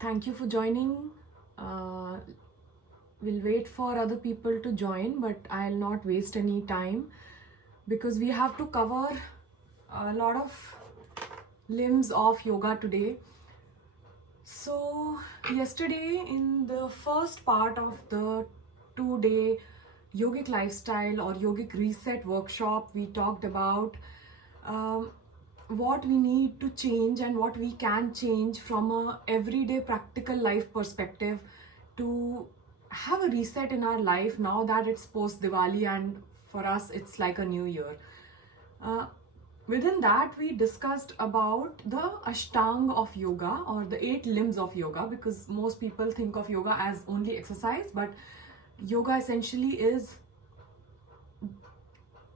Thank you for joining. Uh, we'll wait for other people to join, but I'll not waste any time because we have to cover a lot of limbs of yoga today. So, yesterday, in the first part of the 2-day yogic lifestyle or yogic reset workshop, we talked about what we need to change and what we can change from a everyday practical life perspective to have a reset in our life now that it's post Diwali and for us it's like a new year. Within that, we discussed about the Ashtanga of yoga or the 8 limbs of yoga, because most people think of yoga as only exercise, but yoga essentially is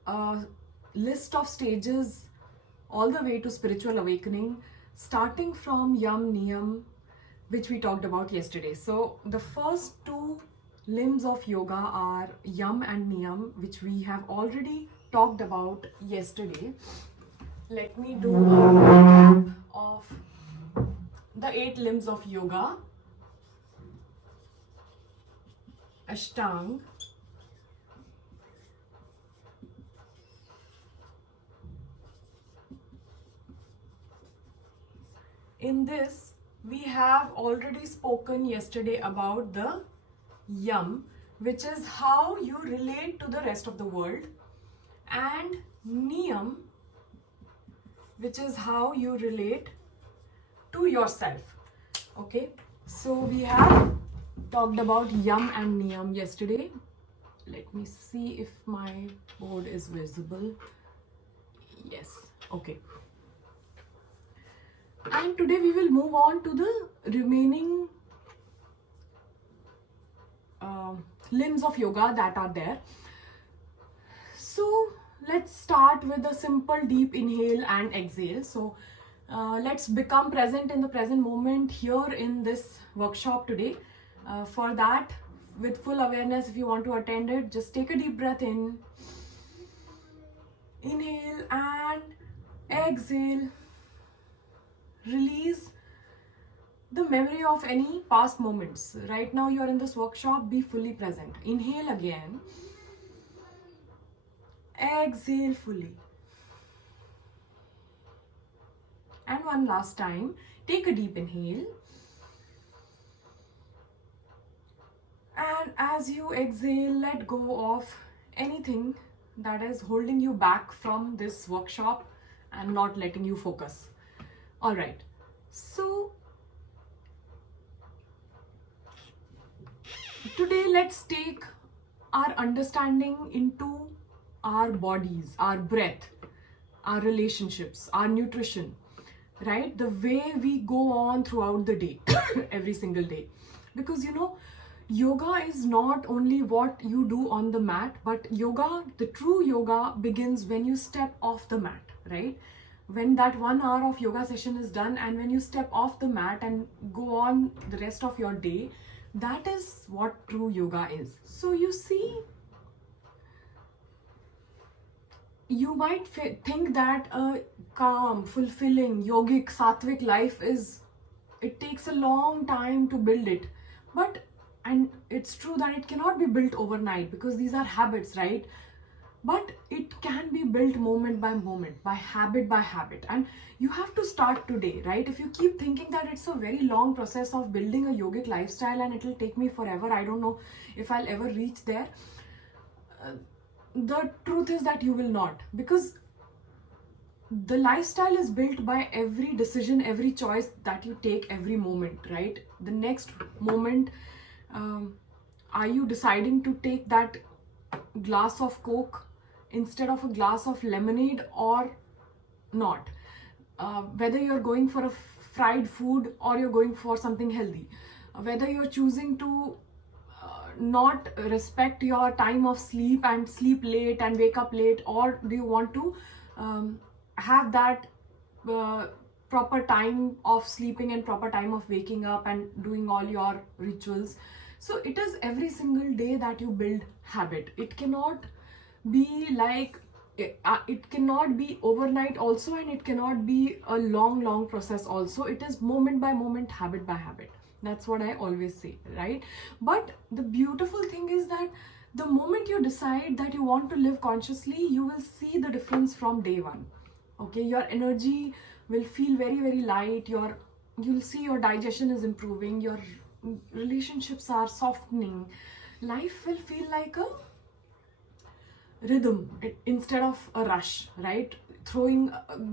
a list of stages all the way to spiritual awakening, starting from Yam Niyam, which we talked about yesterday. So the first 2 limbs of yoga are Yam and Niyam, which we have already talked about yesterday. Let me do a recap of the 8 limbs of yoga. Ashtanga. In this, we have already spoken yesterday about the Yam, which is how you relate to the rest of the world, and Niyam, which is how you relate to yourself. Okay, so we have talked about Yam and Niyam yesterday. Let me see if my board is visible. Yes, okay. And today we will move on to the remaining limbs of yoga that are there. So let's start with a simple deep inhale and exhale. So let's become present in the present moment here in this workshop today. For that, with full awareness, if you want to attend it, just take a deep breath in, inhale and exhale. Release the memory of any past moments. Right now you're in this workshop, be fully present. Inhale again, exhale fully. And one last time, take a deep inhale. And as you exhale, let go of anything that is holding you back from this workshop and not letting you focus. All right, so today let's take our understanding into our bodies, our breath, our relationships, our nutrition, right? The way we go on throughout the day, every single day. Because yoga is not only what you do on the mat, but yoga, the true yoga begins when you step off the mat, right? When that 1 hour of yoga session is done and when you step off the mat and go on the rest of your day, that is what true yoga is. So you see, you might think that a calm, fulfilling, yogic, sattvic life it takes a long time to build it. And it's true that it cannot be built overnight because these are habits, right? But it can be built moment by moment, by habit. And you have to start today, right? If you keep thinking that it's a very long process of building a yogic lifestyle and it'll take me forever, I don't know if I'll ever reach there. The truth is that you will not, because the lifestyle is built by every decision, every choice that you take every moment, right? The next moment, are you deciding to take that glass of Coke instead of a glass of lemonade or not? Whether you're going for a fried food or you're going for something healthy, whether you're choosing to not respect your time of sleep and sleep late and wake up late, or do you want to have that proper time of sleeping and proper time of waking up and doing all your rituals. So it is every single day that you build habit. It cannot be like it cannot be overnight also, and it cannot be a long process also. It is moment by moment, habit by habit. That's what I always say, right? But the beautiful thing is that the moment you decide that you want to live consciously, you will see the difference from day one. Okay, your energy will feel very light. You'll see your digestion is improving, your relationships are softening, life will feel like a rhythm instead of a rush, right?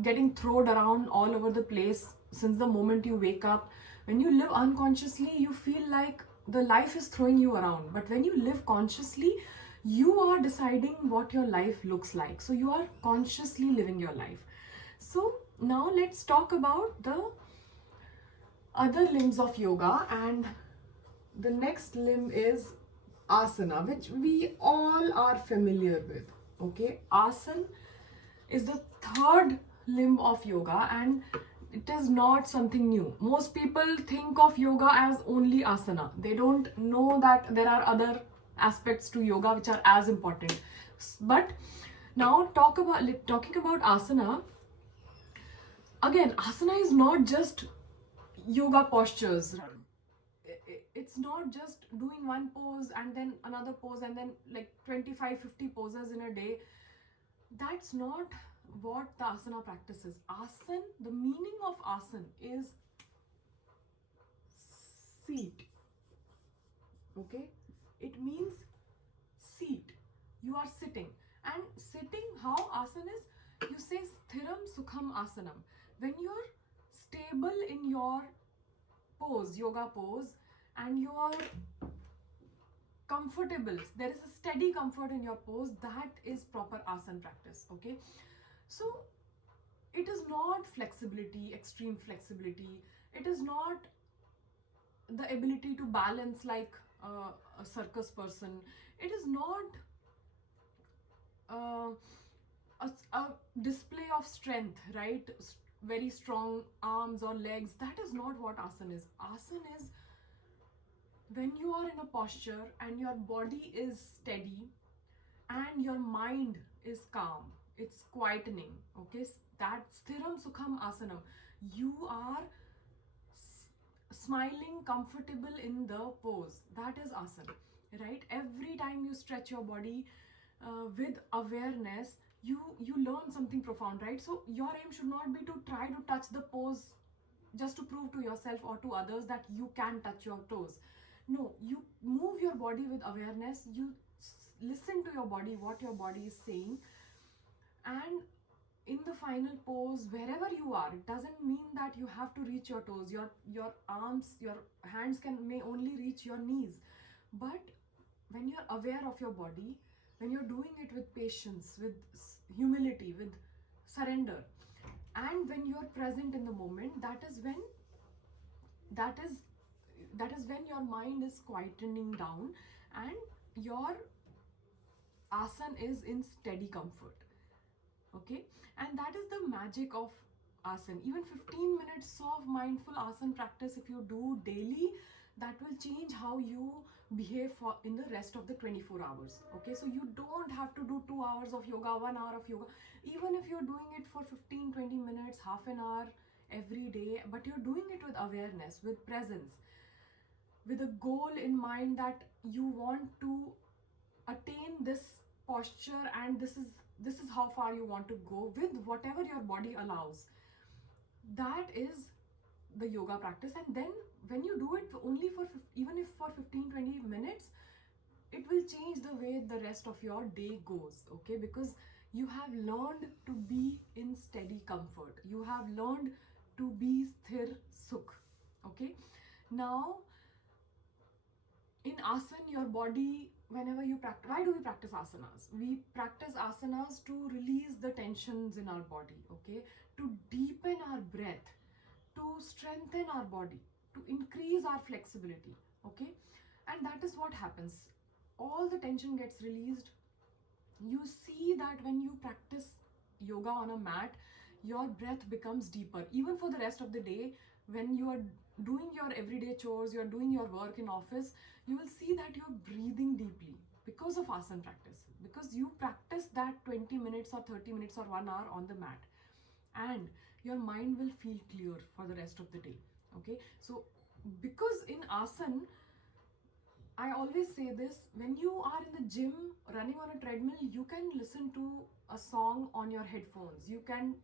Getting thrown around all over the place since the moment you wake up. When you live unconsciously, you feel like the life is throwing you around. But when you live consciously, you are deciding what your life looks like. So you are consciously living your life. So now let's talk about the other limbs of yoga, and the next limb is asana, which we all are familiar with. Okay, asana is the third limb of yoga, and it is not something new. Most people think of yoga as only asana. They don't know that there are other aspects to yoga which are as important. But now talking about asana. Again, asana is not just yoga postures. It's not just doing one pose and then another pose and then like 25-50 poses in a day. That's not what the asana practice is. Asan, the meaning of asan is seat. Okay, it means seat. You are sitting, and sitting, how asan is, you say sthiram sukham asanam. When you're stable in your pose, yoga pose, and you are comfortable, there is a steady comfort in your pose, that is proper asana practice. Okay, so it is not flexibility, extreme flexibility. It is not the ability to balance like a circus person. It is not uh, a display of strength, right? Very strong arms or legs. That is not what asana is. Asana is when you are in a posture and your body is steady and your mind is calm. It's quietening. Okay, that sthiram sukham asanam. You are smiling, comfortable in the pose. That is asana, right? Every time you stretch your body with awareness, you learn something profound, right? So your aim should not be to try to touch the pose just to prove to yourself or to others that you can touch your toes. No, you move your body with awareness. You listen to your body, what your body is saying, and in the final pose, wherever you are, it doesn't mean that you have to reach your toes. Your arms, your hands may only reach your knees. But when you're aware of your body, when you're doing it with patience, with humility, with surrender, and when you're present in the moment, that is when your mind is quietening down and your asana is in steady comfort. Okay, and that is the magic of asana. Even 15 minutes of mindful asana practice, if you do daily, that will change how you behave in the rest of the 24 hours. Okay, so you don't have to do 2 hours of yoga, 1 hour of yoga. Even if you're doing it for 15-20 minutes, half an hour every day, but you're doing it with awareness, with presence, with a goal in mind that you want to attain this posture, and this is how far you want to go with whatever your body allows. That is the yoga practice. And then when you do it only for even if for 15-20 minutes, it will change the way the rest of your day goes. Okay, because you have learned to be in steady comfort, you have learned to be sthir sukh. Okay, now in asana, your body, whenever you practice, why do we practice asanas? We practice asanas to release the tensions in our body. Okay, to deepen our breath, to strengthen our body, to increase our flexibility. Okay, and that is what happens. All the tension gets released. You see that when you practice yoga on a mat, your breath becomes deeper. Even for the rest of the day, when you are doing your everyday chores, you're doing your work in office, you will see that you're breathing deeply. because of asana practice, because you practice that 20 minutes or 30 minutes or 1 hour on the mat, and your mind will feel clear for the rest of the day. Okay, so because in asana, I always say this, when you are in the gym running on a treadmill, you can listen to a song on your headphones, you can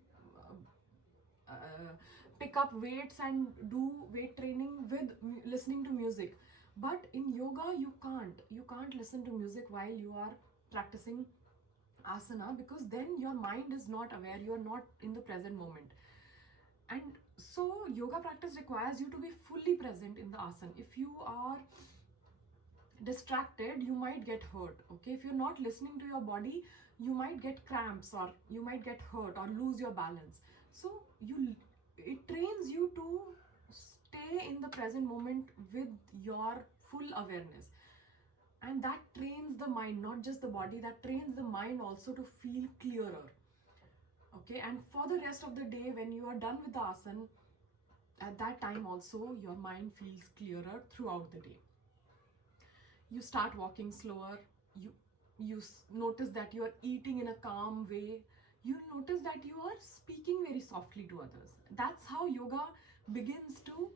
pick up weights and do weight training with listening to music. But in yoga, you can't listen to music while you are practicing asana, because then your mind is not aware, you are not in the present moment. And so yoga practice requires you to be fully present in the asana. If you are distracted, you might get hurt. Okay, if you're not listening to your body, you might get cramps, or you might get hurt or lose your balance. So it trains you to stay in the present moment with your full awareness, and that trains the mind, not just the body, that trains the mind also to feel clearer. Okay, and for the rest of the day, when you are done with the asana, at that time also your mind feels clearer throughout the day. You start walking slower, you notice that you are eating in a calm way, you notice that you are speaking very softly to others. That's how yoga begins to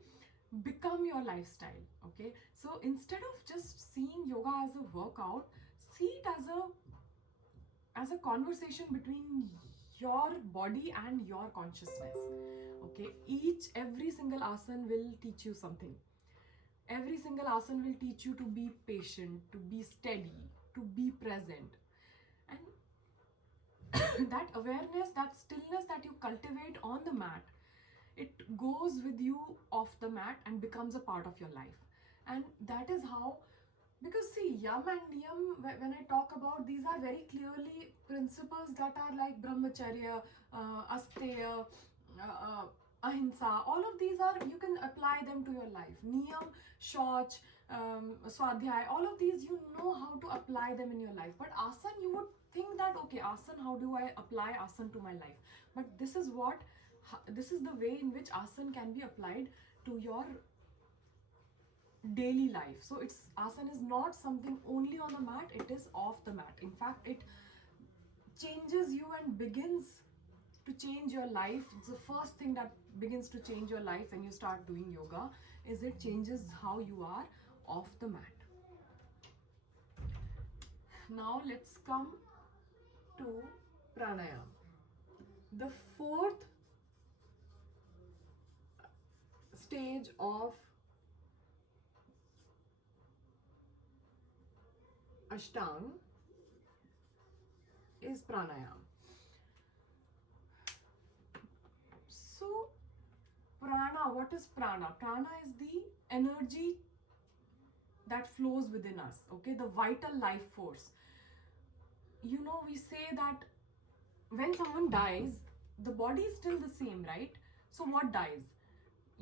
become your lifestyle. Okay, so instead of just seeing yoga as a workout, see it as a conversation between your body and your consciousness. Okay, every single asana will teach you something. Every single asana will teach you to be patient, to be steady, to be present. And that awareness, that stillness that you cultivate on the mat, it goes with you off the mat and becomes a part of your life. And that is how, because see, yam and niyam, when I talk about, these are very clearly principles that are like brahmacharya, asteya, ahimsa. All of these are, you can apply them to your life. Niyam, shauch, swadhyay, all of these, you know how to apply them in your life. But asana, you would think that, okay, asana, how do I apply asana to my life? But this is the way in which asana can be applied to your daily life. So asana is not something only on the mat, it is off the mat. In fact, it changes you and begins to change your life. It's the first thing that begins to change your life when you start doing yoga, is it changes how you are off the mat. Now let's come to pranayama, the fourth stage of Ashtanga is pranayama. So prana, what is prana? Prana is the energy that flows within us, okay, the vital life force. You know, we say that when someone dies, the body is still the same, right? So what dies?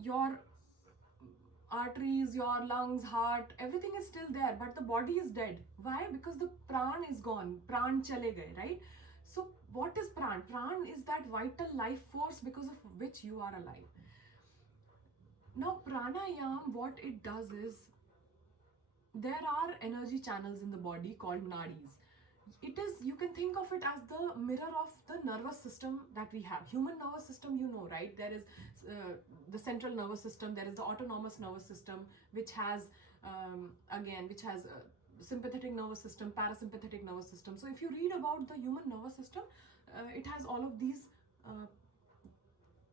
Your arteries, your lungs, heart, everything is still there, but the body is dead. Why? Because the pran is gone, pran chale gaye, right? So what is pran? Pran is that vital life force because of which you are alive. Now pranayama, what it does is, there are energy channels in the body called nadis. It is, you can think of it as the mirror of the nervous system that we have. Human nervous system, you know, right? There is the central nervous system, there is the autonomous nervous system, which has sympathetic nervous system, parasympathetic nervous system. So if you read about the human nervous system, it has all of these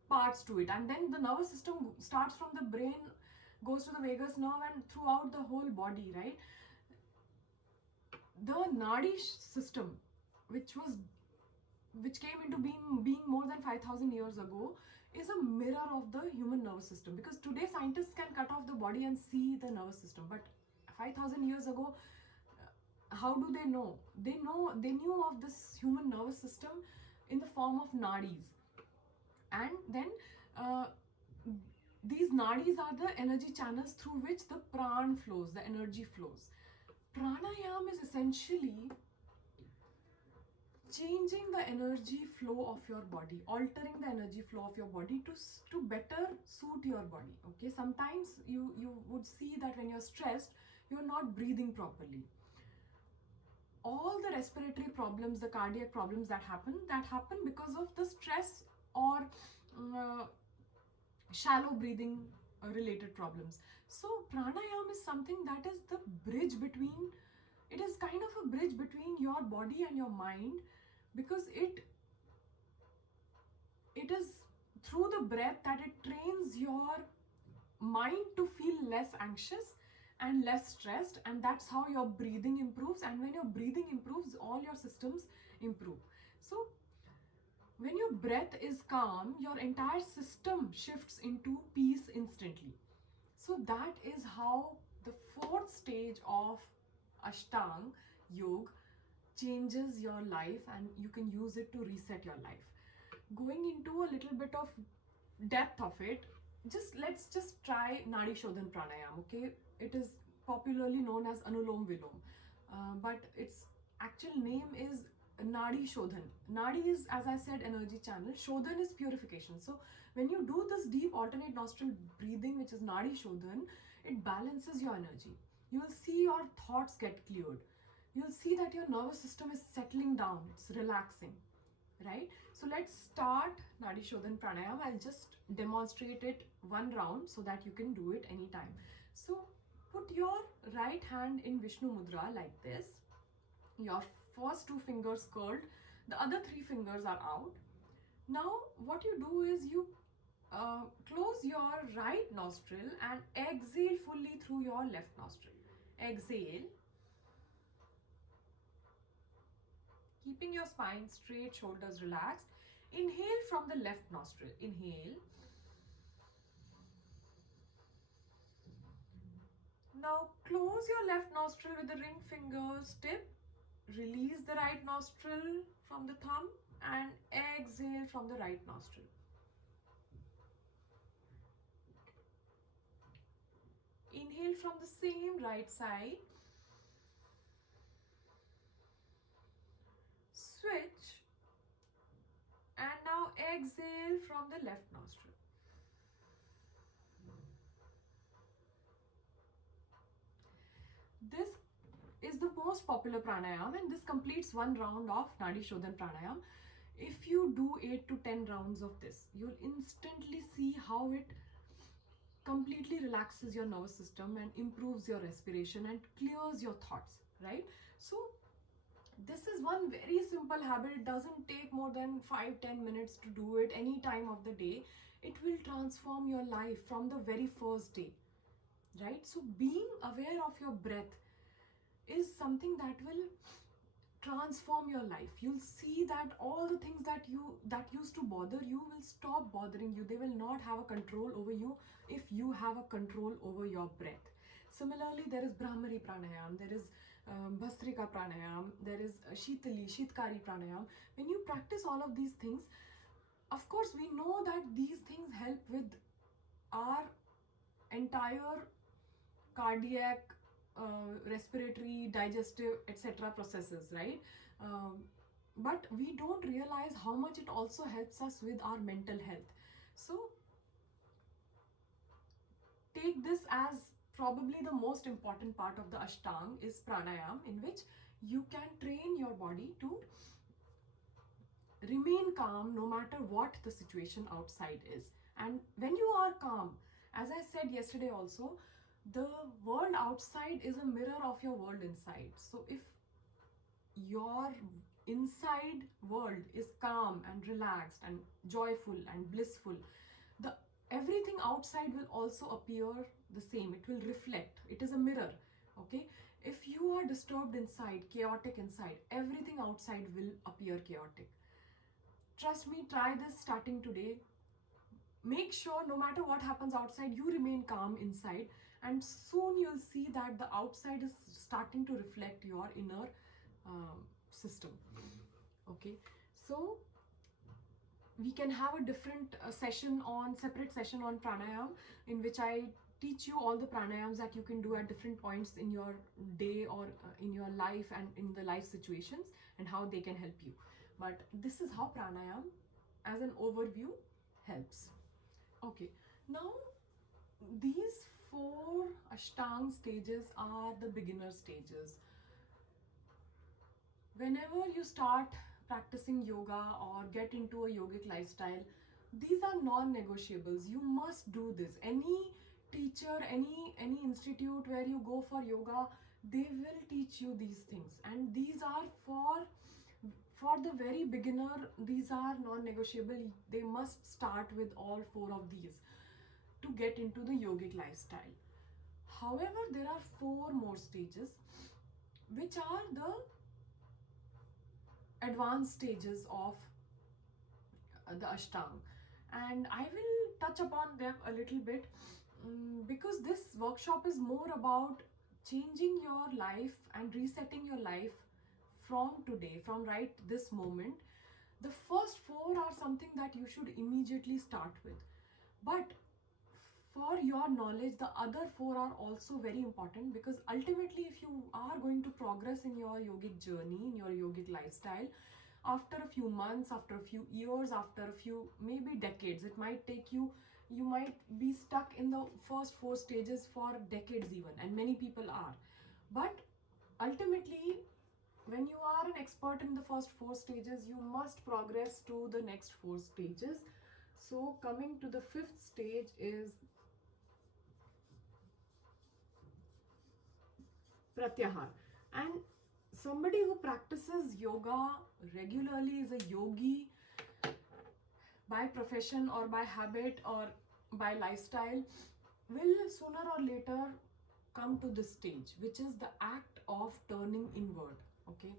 parts to it. And then the nervous system starts from the brain, goes to the vagus nerve, and throughout the whole body, right? The nadi system, which came into being more than 5,000 years ago, is a mirror of the human nervous system. Because today scientists can cut off the body and see the nervous system, but 5,000 years ago, how do they know? They knew of this human nervous system in the form of nadis. And then these nadis are the energy channels through which the pran flows, the energy flows. Pranayama is essentially changing the energy flow of your body, altering the energy flow of your body to better suit your body. Okay, sometimes you would see that when you're stressed, you're not breathing properly. all the respiratory problems, the cardiac problems that happen because of the stress or uh, shallow breathing related problems. So pranayam is something that is the bridge between, it is kind of a bridge between your body and your mind, because it is through the breath that it trains your mind to feel less anxious and less stressed, and that's how your breathing improves. And when your breathing improves, all your systems improve. So when your breath is calm, your entire system shifts into peace instantly. So that is how the fourth stage of Ashtang Yoga changes your life, and you can use it to reset your life. Going into a little bit of depth of it, let's just try Nadi Shodhan Pranayam, okay? It is popularly known as Anulom Vilom, but its actual name is Nadi Shodhan. Nadi is, as I said, energy channel. Shodhan is purification. So when you do this deep alternate nostril breathing, which is Nadi Shodhan, it balances your energy. You will see your thoughts get cleared. You'll see that your nervous system is settling down, it's relaxing, right? So let's start Nadi Shodhan Pranayam. I'll just demonstrate it one round so that you can do it anytime. So put your right hand in Vishnu Mudra like this. Your first two fingers curled, the other three fingers are out. Now what you do is you close your right nostril and exhale fully through your left nostril. Exhale, keeping your spine straight, shoulders relaxed. Inhale from the left nostril. Inhale. Now close your left nostril with the ring fingers tip. Release the right nostril from the thumb and exhale from the right nostril. Inhale from the same right side. Switch. And now exhale from the left nostril. This is the most popular pranayam, and this completes one round of Nadi Shodhan Pranayam. If you do 8 to 10 rounds of this, you'll instantly see how it completely relaxes your nervous system and improves your respiration and clears your thoughts, right? So this is one very simple habit. It doesn't take more than 5-10 minutes to do it any time of the day. It will transform your life from the very first day, right? So being aware of your breath is something that will transform your life. You'll see that all the things that used to bother you will stop bothering you. They will not have a control over you if you have a control over your breath. Similarly, there is Brahmari Pranayam, there is Bhastrika Pranayam, there is Shitkari Pranayam. When you practice all of these things, of course we know that these things help with our entire cardiac, respiratory, digestive, etc. processes, right? But we don't realize how much it also helps us with our mental health. So take this as probably the most important part of the Ashtang is pranayam, in which you can train your body to remain calm no matter what the situation outside is. And when you are calm, as I said yesterday also, the world outside is a mirror of your world inside. So if your inside world is calm and relaxed and joyful and blissful, the everything outside will also appear the same. It will reflect. It is a mirror, okay? If you are disturbed inside, chaotic inside, everything outside will appear chaotic. Trust me, try this starting today. Make sure no matter what happens outside, you remain calm inside, and soon you'll see that the outside is starting to reflect your inner system. Okay, so we can have a different separate session on pranayam, in which I teach you all the pranayams that you can do at different points in your day or in your life and in the life situations, and how they can help you. But this is how pranayam as an overview helps. Okay, now these 4 Ashtang stages are the beginner stages. whenever you start practicing yoga or get into a yogic lifestyle, these are non-negotiables. You must do this. Any teacher, any institute where you go for yoga, they will teach you these things, and these are for the very beginner. These are non-negotiable. They must start with all four of these to get into the yogic lifestyle. However, there are four more stages, which are the advanced stages of the Ashtang, and I will touch upon them a little bit, because this workshop is more about changing your life and resetting your life from today, from right this moment. The first four are something that you should immediately start with, but for your knowledge, the other four are also very important, because ultimately, if you are going to progress in your yogic journey, in your yogic lifestyle, after a few months, after a few years, after a few maybe decades, it might take you, you might be stuck in the first four stages for decades even, and many people are. But ultimately, when you are an expert in the first four stages, you must progress to the next four stages. So coming to the fifth stage is pratyahar. And somebody who practices yoga regularly, is a yogi by profession or by habit or by lifestyle, will sooner or later come to this stage, which is the act of turning inward. Okay,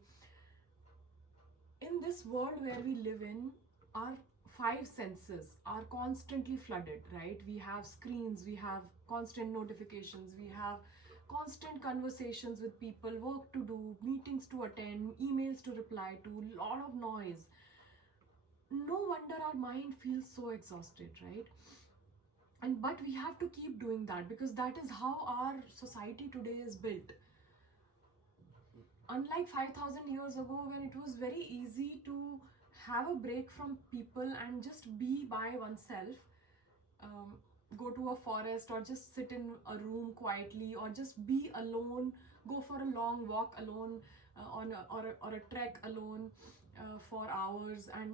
in this world where we live in, our five senses are constantly flooded, right? We have screens, we have constant notifications, we have constant conversations with people, work to do, meetings to attend, emails to reply to, lot of noise. No wonder our mind feels so exhausted, right? And but we have to keep doing that, because that is how our society today is built. Unlike 5,000 years ago, when it was very easy to have a break from people and just be by oneself, go to a forest or just sit in a room quietly, or just be alone, go for a long walk alone, or a trek alone for hours, and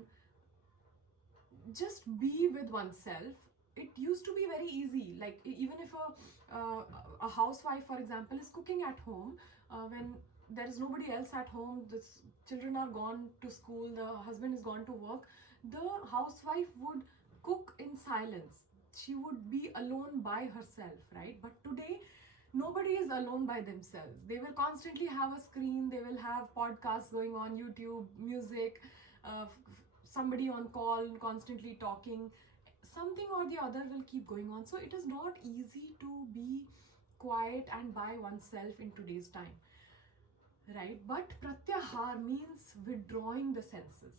just be with oneself. It used to be very easy. Like even if a housewife, for example, is cooking at home, when there is nobody else at home, the children are gone to school, the husband is gone to work, the housewife would cook in silence. She would be alone by herself, right? But today, nobody is alone by themselves. They will constantly have a screen, they will have podcasts going on, YouTube, music, somebody on call constantly talking. Something or the other will keep going on. So it is not easy to be quiet and by oneself in today's time, right? But pratyahar means withdrawing the senses.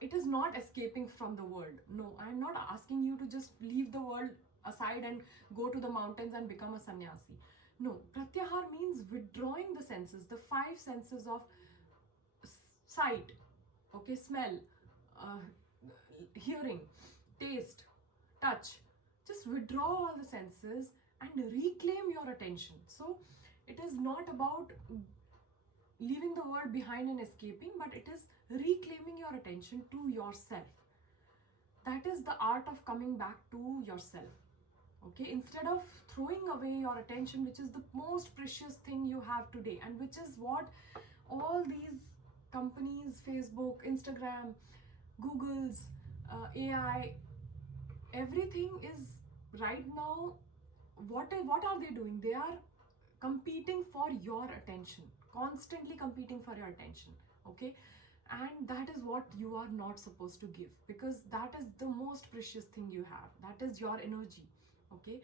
It is not escaping from the world. No, I am not asking you to just leave the world aside and go to the mountains and become a sannyasi. No, pratyahar means withdrawing the senses, the five senses of sight, okay, smell, uh, hearing, taste, touch. Just withdraw all the senses and reclaim your attention. So it is not about leaving the world behind and escaping, but it is reclaiming your attention to yourself. That is the art of coming back to yourself. Okay, instead of throwing away your attention, which is the most precious thing you have today, and which is what all these companies, Facebook, Instagram, Google's, AI, everything is right now. What are they doing? They are competing for your attention, constantly competing for your attention. Okay, and that is what you are not supposed to give, because that is the most precious thing you have. That is your energy. Okay,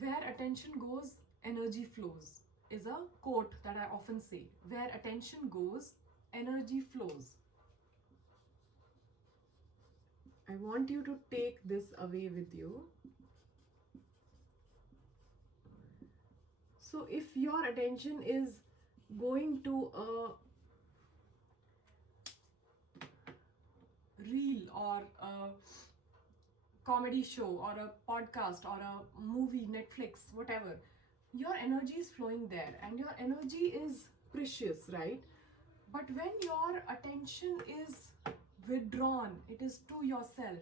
where attention goes, energy flows, is a quote that I often say. Where attention goes, energy flows. I want you to take this away with you. So if your attention is going to a reel or a comedy show or a podcast or a movie, Netflix, whatever, your energy is flowing there and your energy is precious, right? But when your attention is withdrawn, it is to yourself,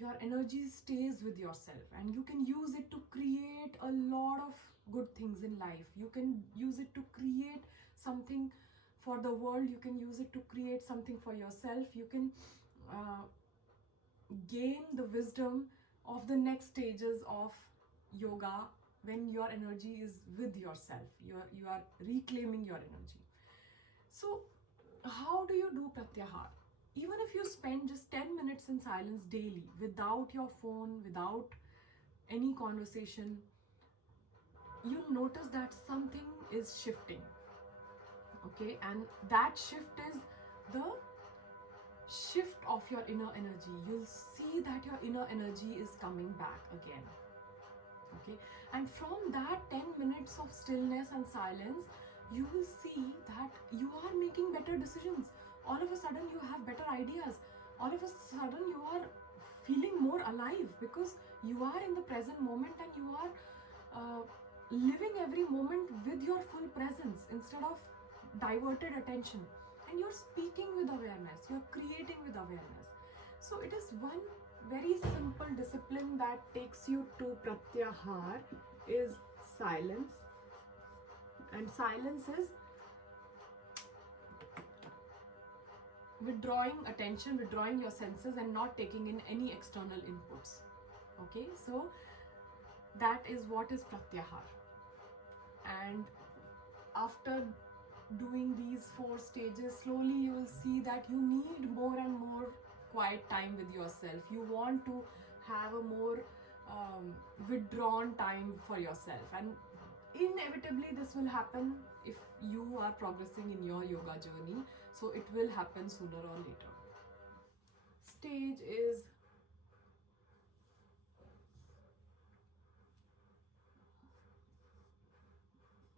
your energy stays with yourself and you can use it to create a lot of good things in life. You can use it to create something for the world, you can use it to create something for yourself, you can uh, gain the wisdom of the next stages of yoga when your energy is with yourself, you are reclaiming your energy. So how do you do pratyahar? Even if you spend just 10 minutes in silence daily without your phone, without any conversation, you'll notice that something is shifting. Okay, and that shift is the shift of your inner energy. You'll see that your inner energy is coming back again. Okay, and from that 10 minutes of stillness and silence, you will see that you are making better decisions. All of a sudden you have better ideas, all of a sudden you are feeling more alive because you are in the present moment and you are uh, living every moment with your full presence instead of diverted attention, and you're speaking with awareness, you're creating with awareness. So it is one very simple discipline that takes you to pratyahar is silence. And silence is withdrawing attention, withdrawing your senses and not taking in any external inputs. Okay, so that is what is pratyahar. And after doing these 4 stages, slowly you will see that you need more and more quiet time with yourself. You want to have a more withdrawn time for yourself, and inevitably this will happen if you are progressing in your yoga journey, so it will happen sooner or later. Stage is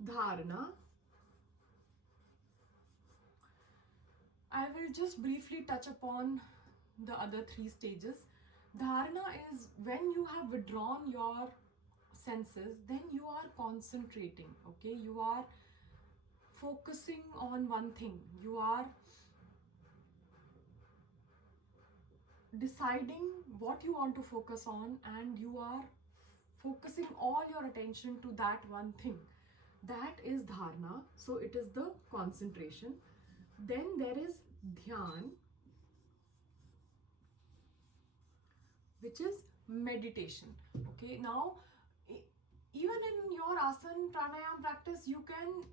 dharana. I will just briefly touch upon the other 3 stages. Dharana is when you have withdrawn your senses, then you are concentrating, okay? You are focusing on one thing. You are deciding what you want to focus on and you are focusing all your attention to that one thing. That is dharana. So it is the concentration. Then there is dhyan, which is meditation. Okay, now even in your asana pranayama practice you can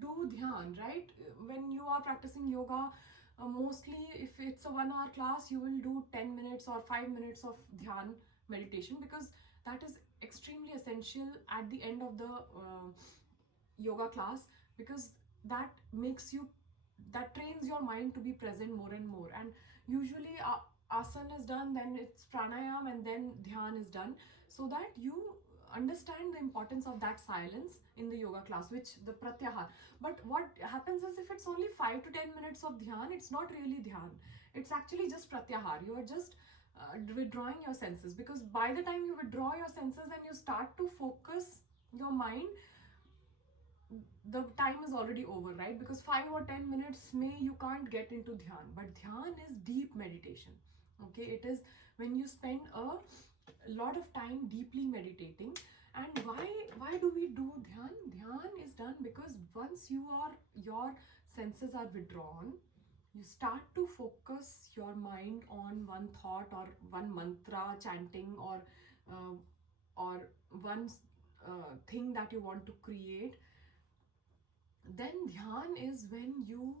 do dhyan, right? When you are practicing yoga, mostly if it's a 1 hour class, you will do 10 minutes or 5 minutes of dhyan meditation, because that is extremely essential at the end of the yoga class, because that trains your mind to be present more and more. And usually asana is done, then it's pranayama, and then dhyan is done, so that you understand the importance of that silence in the yoga class, which the pratyahar. But what happens is, if it's only 5 to 10 minutes of dhyan, it's not really dhyan, it's actually just pratyahar. You are just withdrawing your senses, because by the time you withdraw your senses and you start to focus your mind, the time is already over, right? Because 5 or 10 minutes may you can't get into dhyan, but dhyan is deep meditation. Okay, it is when you spend a lot of time deeply meditating. And why do we do dhyan? Dhyan is done because once your senses are withdrawn, you start to focus your mind on one thought or one mantra chanting, or one thing that you want to create. Then dhyan is when you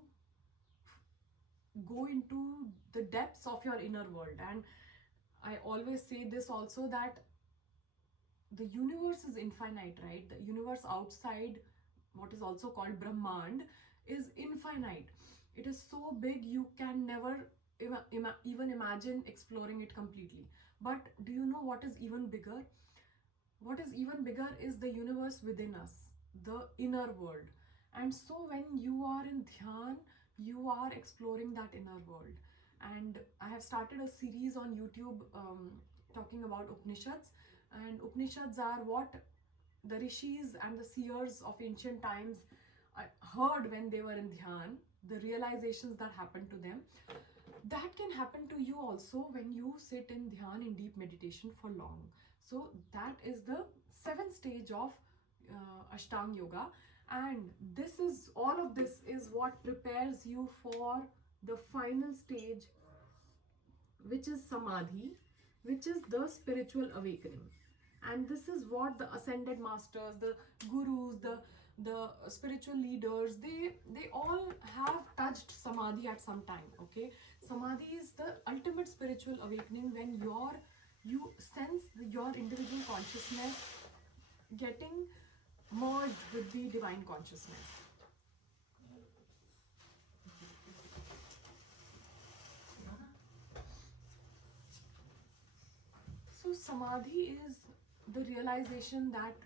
go into the depths of your inner world. And I always say this also, that the universe is infinite, right? The universe outside, what is also called Brahmand, is infinite. It is so big you can never even imagine exploring it completely. But do you know what is even bigger? What is even bigger is the universe within us, the inner world. And so when you are in dhyan, you are exploring that inner world. And I have started a series on YouTube talking about Upanishads. And Upanishads are what the rishis and the seers of ancient times heard when they were in dhyan, the realizations that happened to them, that can happen to you also when you sit in dhyan in deep meditation for long. So that is the seventh stage of Ashtanga yoga, and this is, all of this is what prepares you for the final stage, which is samadhi, which is the spiritual awakening. And this is what the ascended masters, the gurus, the spiritual leaders, they all have touched samadhi at some time. Okay, samadhi is the ultimate spiritual awakening when you sense your individual consciousness getting merged with the divine consciousness. So samadhi is the realization that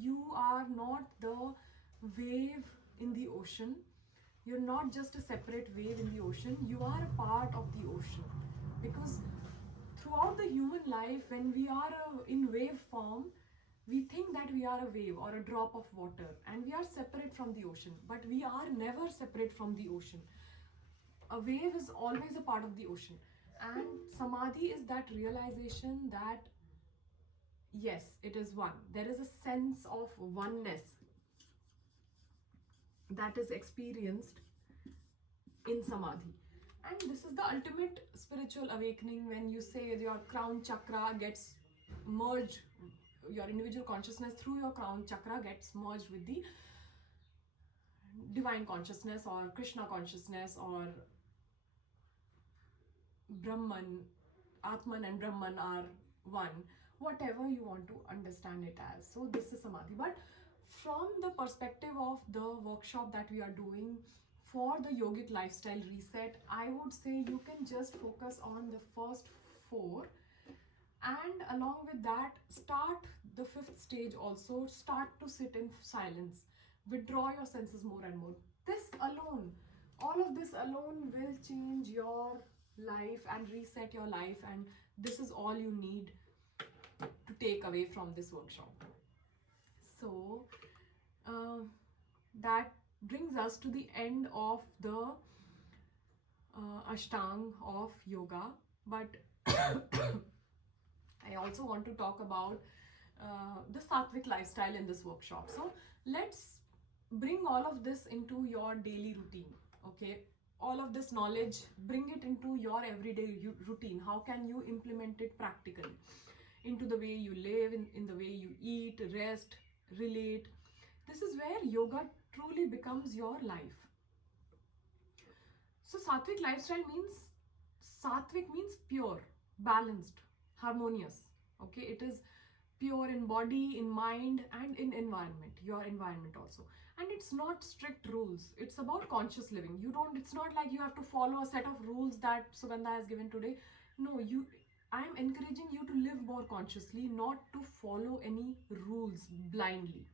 you are not the wave in the ocean. You're not just a separate wave in the ocean. You are a part of the ocean. Because throughout the human life, when we are in wave form, we think that we are a wave or a drop of water and we are separate from the ocean. But we are never separate from the ocean. A wave is always a part of the ocean. And samadhi is that realization that yes, it is one. There is a sense of oneness that is experienced in samadhi. And this is the ultimate spiritual awakening when you say your crown chakra gets merged, your individual consciousness through your crown chakra gets merged with the divine consciousness or Krishna consciousness or Brahman. Atman and Brahman are one, whatever you want to understand it as. So this is samadhi. But from the perspective of the workshop that we are doing for the yogic lifestyle reset, I would say you can just focus on the first four, and along with that start the fifth stage also. Start to sit in silence, withdraw your senses more and more. This alone, all of this alone will change your life and reset your life, and this is all you need to take away from this workshop. So that brings us to the end of the Ashtang of yoga. But I also want to talk about the sattvic lifestyle in this workshop. So let's bring all of this into your daily routine. Okay, all of this knowledge, bring it into your everyday routine. How can you implement it practically into the way you live, in the way you eat, rest, relate? This is where yoga truly becomes your life. So sattvic lifestyle means, sattvic means pure, balanced, harmonious. Okay, it is pure in body, in mind, and in environment, your environment also. And it's not strict rules, it's about conscious living. It's not like you have to follow a set of rules that Sugandha has given today. No, I am encouraging you to live more consciously, not to follow any rules blindly.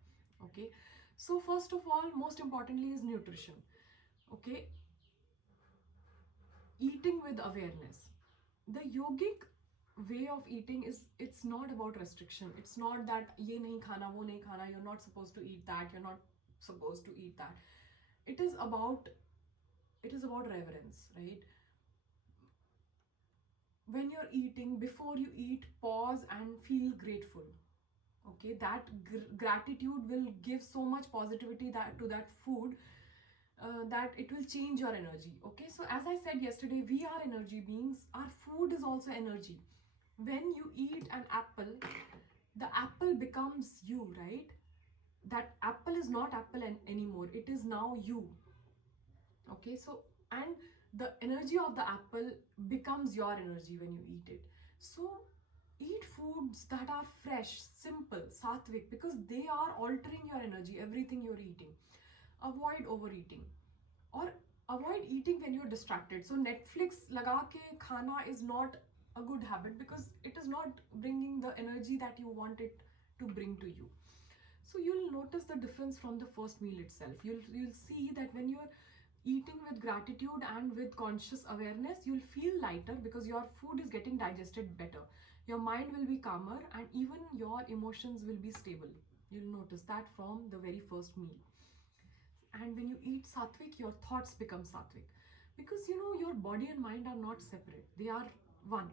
Okay, so first of all, most importantly is nutrition. Okay, eating with awareness. The yogic way of eating is, it's not about restriction. It's not that ye nahi khana, wo nahi khana, you're not supposed to eat that, you're not supposed to eat that. It is about reverence, right? When you're eating, before you eat, pause and feel grateful. Okay, that gratitude will give so much positivity to that food, that it will change your energy. Okay, so as I said yesterday, we are energy beings. Our food is also energy. When you eat an apple, the apple becomes you, right? That apple is not apple anymore. It is now you. Okay, so, and the energy of the apple becomes your energy when you eat it. So eat foods that are fresh, simple, sattvic, because they are altering your energy, everything you're eating. Avoid overeating, or avoid eating when you're distracted. So Netflix laga ke khana is not a good habit, because it is not bringing the energy that you want it to bring to you. So you'll notice the difference from the first meal itself. You'll see that when you're eating with gratitude and with conscious awareness, you'll feel lighter because your food is getting digested better. your mind will be calmer, and even your emotions will be stable. You'll notice that from the very first meal. And when you eat sattvic, your thoughts become sattvic, because your body and mind are not separate, they are one.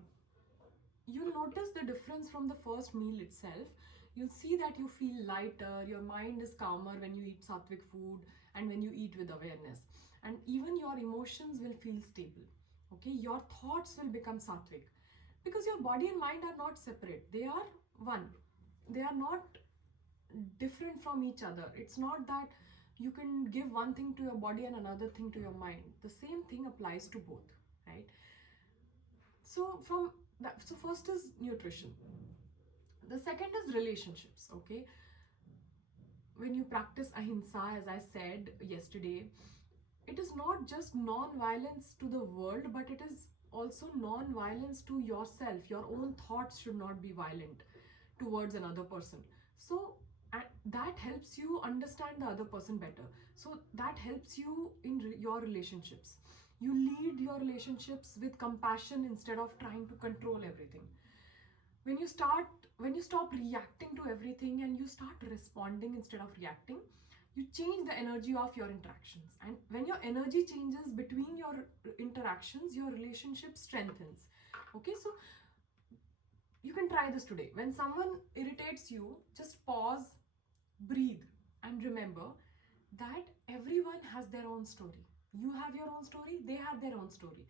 You'll notice the difference from the first meal itself. You'll see that you feel lighter, your mind is calmer when you eat sattvic food and when you eat with awareness. And even your emotions will feel stable. Okay, your thoughts will become sattvic, because your body and mind are not separate, they are one. They are not different from each other. It's not that you can give one thing to your body and another thing to your mind. The same thing applies to both, right? So first is nutrition. The second is relationships. Okay, when you practice ahimsa, as I said yesterday, it is not just non-violence to the world, but it is also non-violence to yourself. Your own thoughts should not be violent towards another person. So that helps you understand the other person better. So that helps you in your relationships. You lead your relationships with compassion instead of trying to control everything. When you stop reacting to everything and you start responding instead of reacting, you change the energy of your interactions. And when your energy changes between your interactions, your relationship strengthens. Okay, so you can try this today. When someone irritates you, just pause, breathe, and remember that everyone has their own story. You have your own story, they have their own story.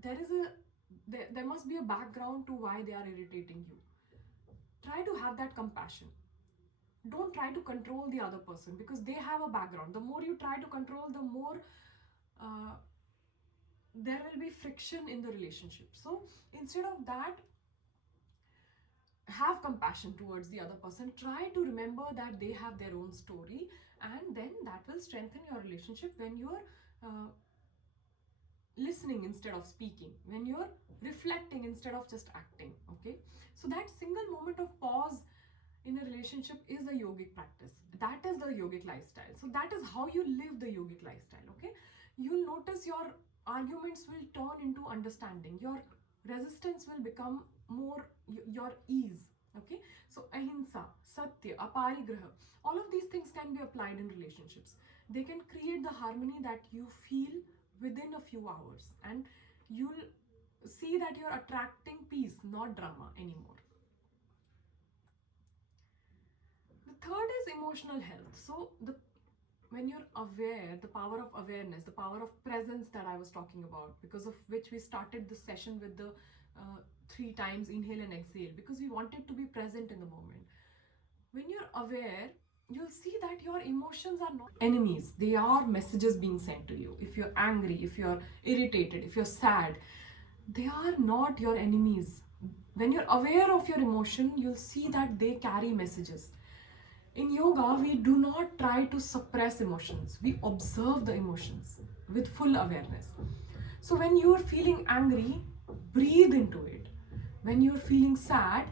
There must be a background to why they are irritating you. Try to have that compassion. Don't try to control the other person, because they have a background. The more you try to control, the more there will be friction in the relationship. So instead of that, have compassion towards the other person. Try to remember that they have their own story, and then that will strengthen your relationship when you're listening instead of speaking, when you're reflecting instead of just acting. Okay, so that single moment of pause in a relationship is a yogic practice. That is the yogic lifestyle. So that is how you live the yogic lifestyle. Okay, you'll notice your arguments will turn into understanding, your resistance will become more your ease. Okay, so ahimsa, satya, aparigraha, all of these things can be applied in relationships. They can create the harmony that you feel within a few hours, and you'll see that you're attracting peace, not drama anymore. The third is emotional health. So when you're aware, the power of awareness, the power of presence that I was talking about, because of which we started this session with the 3 times inhale and exhale, because we wanted to be present in the moment. When you're aware, you'll see that your emotions are not enemies. They are messages being sent to you. If you're angry, if you're irritated, if you're sad, they are not your enemies. When you're aware of your emotion, you'll see that they carry messages. In yoga, we do not try to suppress emotions. We observe the emotions with full awareness. So when you are feeling angry, breathe into it. When you are feeling sad,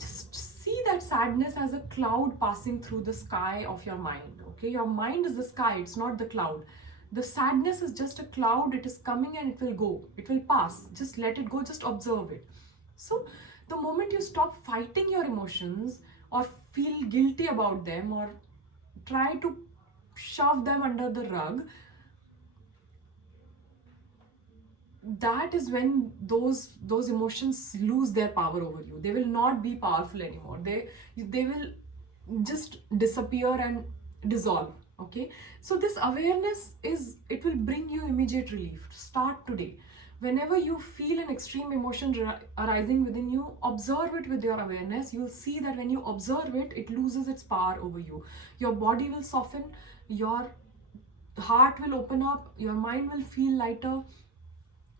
just see that sadness as a cloud passing through the sky of your mind. Okay, your mind is the sky, it's not the cloud. The sadness is just a cloud, it is coming and it will go, it will pass. Just let it go, just observe it. So the moment you stop fighting your emotions, or feel guilty about them, or try to shove them under the rug, that is when those emotions lose their power over you. They will not be powerful anymore. They will just disappear and dissolve. Okay, so this awareness it will bring you immediate relief. Start today. Whenever you feel an extreme emotion arising within you, observe it with your awareness. You'll see that when you observe it, it loses its power over you. Your body will soften, your heart will open up, your mind will feel lighter.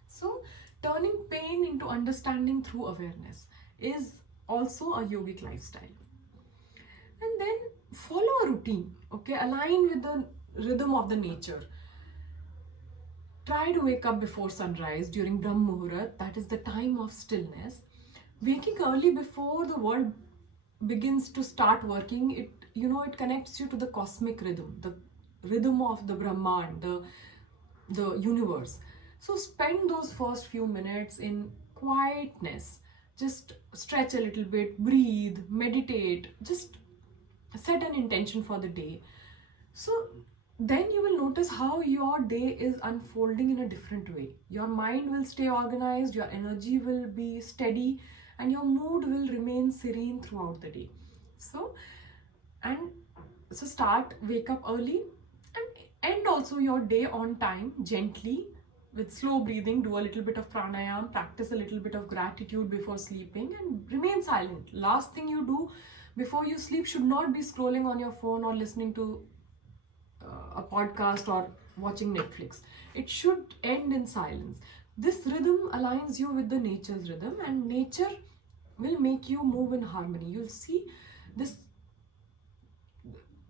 So turning pain into understanding through awareness is also a yogic lifestyle. And then follow a routine. Okay, align with the rhythm of the nature. Try to wake up before sunrise during Brahm Muhurat, that is the time of stillness. Waking early before the world begins to start working, it connects you to the cosmic rhythm, the rhythm of the Brahman, the universe. So spend those first few minutes in quietness, just stretch a little bit, breathe, meditate, just set an intention for the day. So then you will notice how your day is unfolding in a different way. Your mind will stay organized, your energy will be steady, and your mood will remain serene throughout the day. So, and so start, wake up early, and end also your day on time, gently, with slow breathing. Do a little bit of pranayama, practice a little bit of gratitude before sleeping, and remain silent. Last thing you do before you sleep should not be scrolling on your phone or listening to a podcast or watching Netflix. It should end in silence. This rhythm aligns you with the nature's rhythm, and nature will make you move in harmony. You'll see this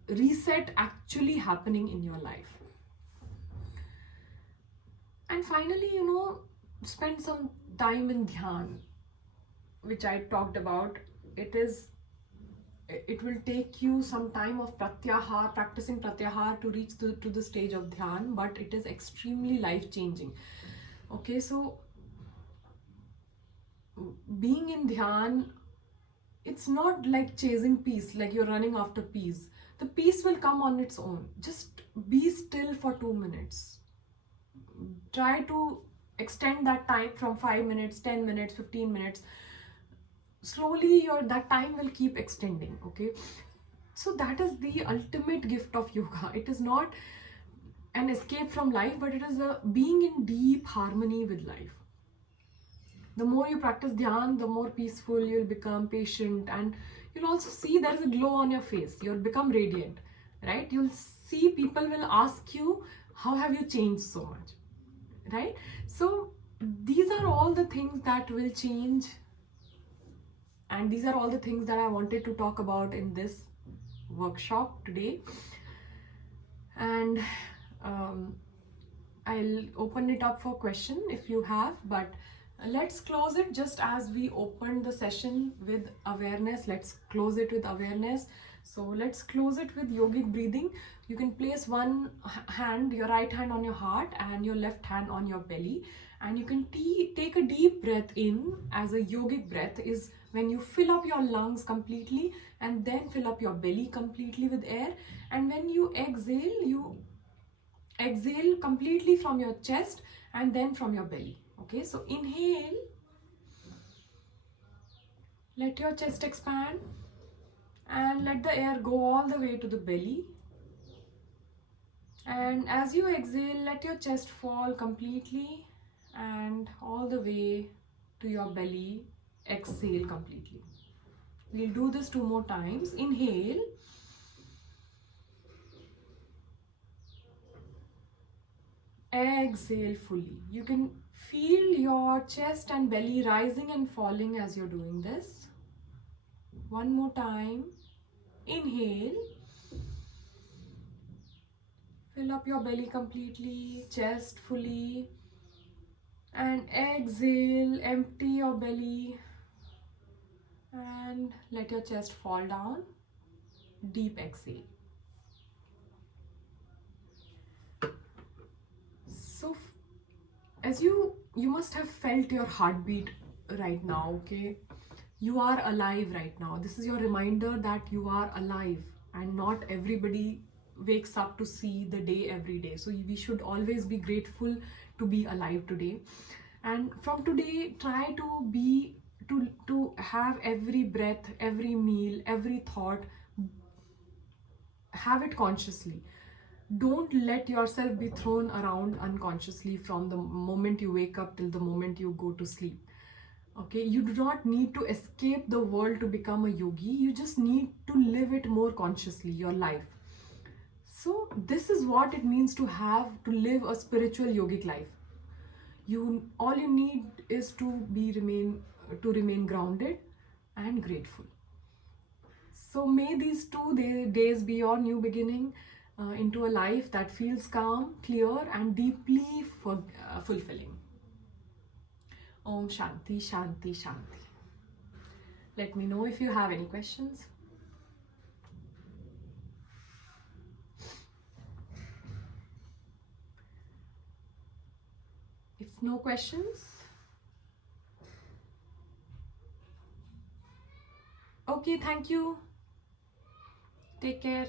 reset actually happening in your life. And finally, spend some time in dhyan, which I talked about. It will take you some time of pratyahar, practicing pratyahar to reach to the stage of dhyan, but it is extremely life changing. Okay, so being in dhyan, it's not like chasing peace, like you're running after peace. The peace will come on its own. Just be still for 2 minutes. Try to extend that time from 5 minutes, 10 minutes, 15 minutes. Slowly that time will keep extending. Okay, so that is the ultimate gift of yoga. It is not an escape from life, but it is a being in deep harmony with life. The more you practice dhyan, the more peaceful you'll become, patient, and you'll also see there is a glow on your face. You'll become radiant, right? You'll see people will ask you, how have you changed so much, right? So these are all the things that will change, and these are all the things that I wanted to talk about in this workshop today. And I'll open it up for question if you have, but let's close it just as we opened the session with awareness. Let's close it with awareness. So let's close it with yogic breathing. You can place one hand, your right hand on your heart and your left hand on your belly, and you can take a deep breath in. As a yogic breath is when you fill up your lungs completely and then fill up your belly completely with air, and when you exhale completely from your chest and then from your belly. Okay, so inhale, let your chest expand and let the air go all the way to the belly. And as you exhale, let your chest fall completely and all the way to your belly. Exhale completely. We'll do this 2 more times. Inhale. Exhale fully. You can feel your chest and belly rising and falling as you're doing this. One more time. Inhale. Fill up your belly completely, chest fully. And exhale, empty your belly. And let your chest fall down. Deep exhale. So as you must have felt your heartbeat right now. Okay, you are alive right now. This is your reminder that you are alive, and not everybody wakes up to see the day every day. So we should always be grateful to be alive today. And from today, try to have every breath, every meal, every thought, have it consciously. Don't let yourself be thrown around unconsciously from the moment you wake up till the moment you go to sleep. Okay, you do not need to escape the world to become a yogi. You just need to live it more consciously, your life. So this is what it means to live a spiritual yogic life. All you need is to remain grounded and grateful. So may these 2 days be your new beginning into a life that feels calm, clear, and deeply fulfilling. Om Shanti, Shanti, Shanti. Let me know if you have any questions. If no questions, Okay, thank you. Take care.